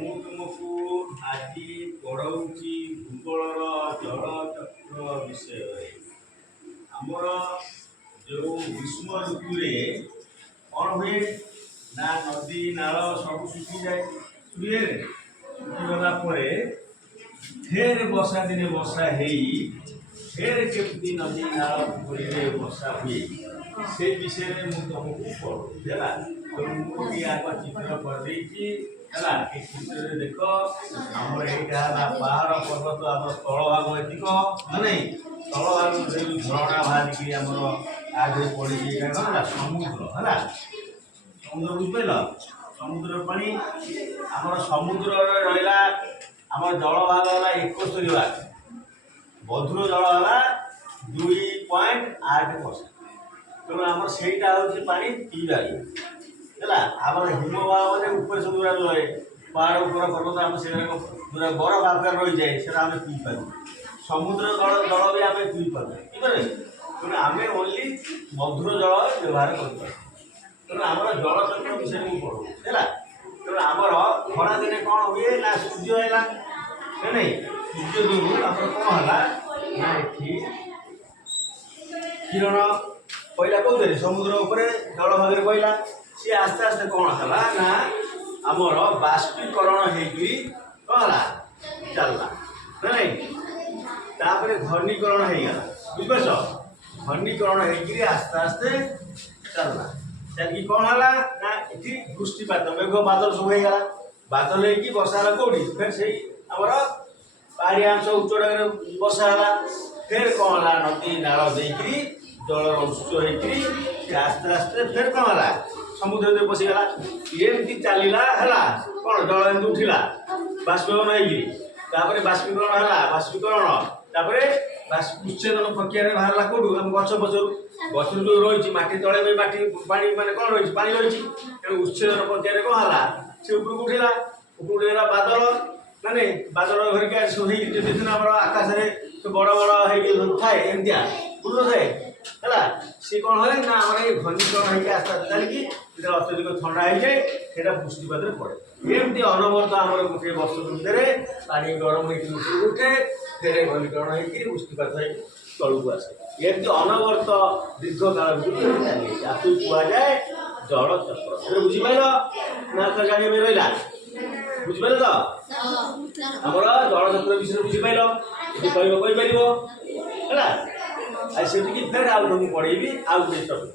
ମୁଁ ତୁମକୁ ଆଜି ପଢ଼ାଉଛି ଭୂଗୋଳର ଜଳଚକ୍ର ବିଷୟରେ। ଆମର ଯେଉଁ ଗ୍ରୀଷ୍ମ ଋତୁରେ କ'ଣ ହୁଏ ନା ନଦୀ ନାଳ ସବୁ ଶୁଖିଯାଏ। ଶୁଖିଗଲା ପରେ ଫେର ବର୍ଷା ଦିନେ ବର୍ଷା ହେଇ ଫେର କେମିତି ନଦୀ ନାଳ ପୋଖରୀରେ ବର୍ଷା ହୁଏ ସେ ବିଷୟରେ ମୁଁ ତୁମକୁ ପଢ଼ୁଛି ହେଲା। ତ ମୁଁ ବି ଆଗ ଚିତ୍ର କରିଦେଇଛି ହେଲା। ଏ ଚିତ୍ରରେ ଦେଖ ଆମର ଏଇଟା ହେଲା ପାହାଡ଼ ପର୍ବତ ଆମର ସ୍ଥଳଭାଗ ଏତିକ ମାନେ ସ୍ଥଳଭାଗ ଯେଉଁ ଝରଣା ବାହାରିକି ଆମର ଆଗରେ ପଡ଼ିଛି ଏଇଟା କ'ଣ ହେଲା ସମୁଦ୍ର ହେଲା। ସମୁଦ୍ର ବୁଝିପାରିଲ। ସମୁଦ୍ର ପାଣି ଆମର ସମୁଦ୍ରରେ ରହିଲା ଆମର ଜଳଭାଗ ହେଲା 71 ଭାଗ, ମଧୁର ଜଳ ହେଲା 2.8%। ତେଣୁ ଆମର ସେଇଟା ହେଉଛି ପାଣି ପିଇବା ହେଲା। ଆମର ହିମବାହ ମାନେ ଉପରେ ସବୁ ରହେ ପାହାଡ଼ ଉପର ପର୍ବତ ଆମେ ସେଗୁଡ଼ାକ ପୁରା ବରଫ ଆକାରରେ ରହିଯାଏ ସେଟା ଆମେ ପିଇପାରୁ। ସମୁଦ୍ର ଜଳ ବି ଆମେ ପିଇପାରୁ ବୁଝିପାରିଲେ। ତେଣୁ ଆମେ ଓନ୍ଲି ମଧୁର ଜଳ ବ୍ୟବହାର କରିପାରୁ। ତେଣୁ ଆମର ଜଳଚକ୍ର ବିଷୟରେ ମୁଁ ପଢ଼ୁଛି ହେଲା। ତେଣୁ ଆମର ଖରାଦିନେ କ'ଣ ହୁଏ ନା ସୂର୍ଯ୍ୟ ହେଲା ନାଇଁ। ସୂର୍ଯ୍ୟ ଯୋଗୁଁ ଆମର କ'ଣ ହେଲା ନା ଏଠି କିରଣ ପଇଲା କୋଉଥିରେ ସମୁଦ୍ର ଉପରେ ଜଳଭାଗରେ ପଇଲା। ସିଏ ଆସ୍ତେ ଆସ୍ତେ କ'ଣ ହେଲା ନା ଆମର ବାଷ୍ପୀକରଣ ହେଇକି କ'ଣ ହେଲା ଚାଲିଲା ନାଇଁ। ତାପରେ ଘନୀକରଣ ହେଇଗଲା ବୁଝିପାରୁଛ। ଘନୀକରଣ ହେଇକିରି ଆସ୍ତେ ଆସ୍ତେ ଚାଲିଲା। ଚାଲିକି କ'ଣ ହେଲା ନା ଏଠି ବୃଷ୍ଟିପାତ ମେଘ ବାଦଲ ସବୁ ହେଇଗଲା। ବାଦଲ ହେଇକି ବର୍ଷା ହେଲା କୋଉଠି ଫେର ସେଇ ଆମର ପାହାଡ଼ିଆ ଅଂଶ ଉଚ୍ଚଟାରେ ବର୍ଷା ହେଲା। ଫେର କ'ଣ ହେଲା ନଦୀ ନାଳ ଦେଇକିରି ଜଳର ଉତ୍ସ ହେଇକିରି ଆସ୍ତେ ଆସ୍ତେ ଫେର କ'ଣ ହେଲା ସମୁଦ୍ରରେ ପଶିଗଲା। ଏମିତି ଚାଲିଲା ହେଲା। କ'ଣ ଜଳ ଏମିତି ଉଠିଲା ବାଷ୍ପୀକରଣ ହେଇକିରି ତାପରେ ବାଷ୍ପୀକରଣ ହେଲା ବାଷ୍ପୀକରଣ ତାପରେ ଉଚ୍ଛେଦନ ପ୍ରକ୍ରିୟାରେ ବାହାରିଲା କୋଉଠୁ ଆମ ଗଛ ପଛରୁ। ଗଛରୁ ଯେଉଁ ରହିଛି ମାଟି ତଳେ ବି ମାଟି ପାଣି ମାନେ କ'ଣ ରହିଛି ପାଣି ରହିଛି। ତେଣୁ ଉଚ୍ଛେଦନ ପ୍ରକ୍ରିୟାରେ କ'ଣ ହେଲା ସେ ଉପରକୁ ଉଠିଲା। ଉପରକୁ ଉଠିଲା ବାଦଲ ମାନେ ବାଦଲ ଧରିକି ସବୁ ହେଇକି ଯେତେ ଆମର ଆକାଶରେ ବଡ଼ ବଡ଼ ହେଇକି ଥାଏ ଏମିତିଆ ବୁଲ ଥାଏ ହେଲା। ସିଏ କ'ଣ ହୁଏ ନା ଆମର ଏଇ ଘନୀକରଣ ହେଇକି ଆସ୍ତେ ଆସ୍ତେ ଚାଲିକି ଯେତେବେଳେ ଅତ୍ୟଧିକ ଥଣ୍ଡା ହେଇଯାଏ ସେଇଟା ବୃଷ୍ଟିପାତରେ ପଡ଼େ। ଏମିତି ଅନବରତ ଆମର ଗୋଟିଏ ବର୍ଷ ଭିତରେ ପାଣି ଗରମ ହେଇକି ଉପରକୁ ଉଠେ ଫେରେ ଘନୀକରଣ ହେଇକି ବୃଷ୍ଟିପାତ ହେଇକି ତଳକୁ ଆସେ। ଏମିତି ଅନବରତ ଦୀର୍ଘ କାଳ ଭିତରେ ଚାଲିଛି। ଆକୁ କୁହାଯାଏ ଜଳଚକ୍ର। ଏବେ ବୁଝିପାରିଲ ନା ତ ଜାଣିବା ପାଇଁ ରହିଲା ବୁଝିପାରିଲ ତ। ଆମର ଜଳଚକ୍ର ବିଷୟରେ ବୁଝିପାରିଲ ଯଦି କହିବ କହିପାରିବ ହେଲା। ଆଉ ସେଠିକି ଫେର ଆଉ ମୁଁ ପଢ଼େଇବି ଆଉ ଗୋଟେ ଟପିକ୍।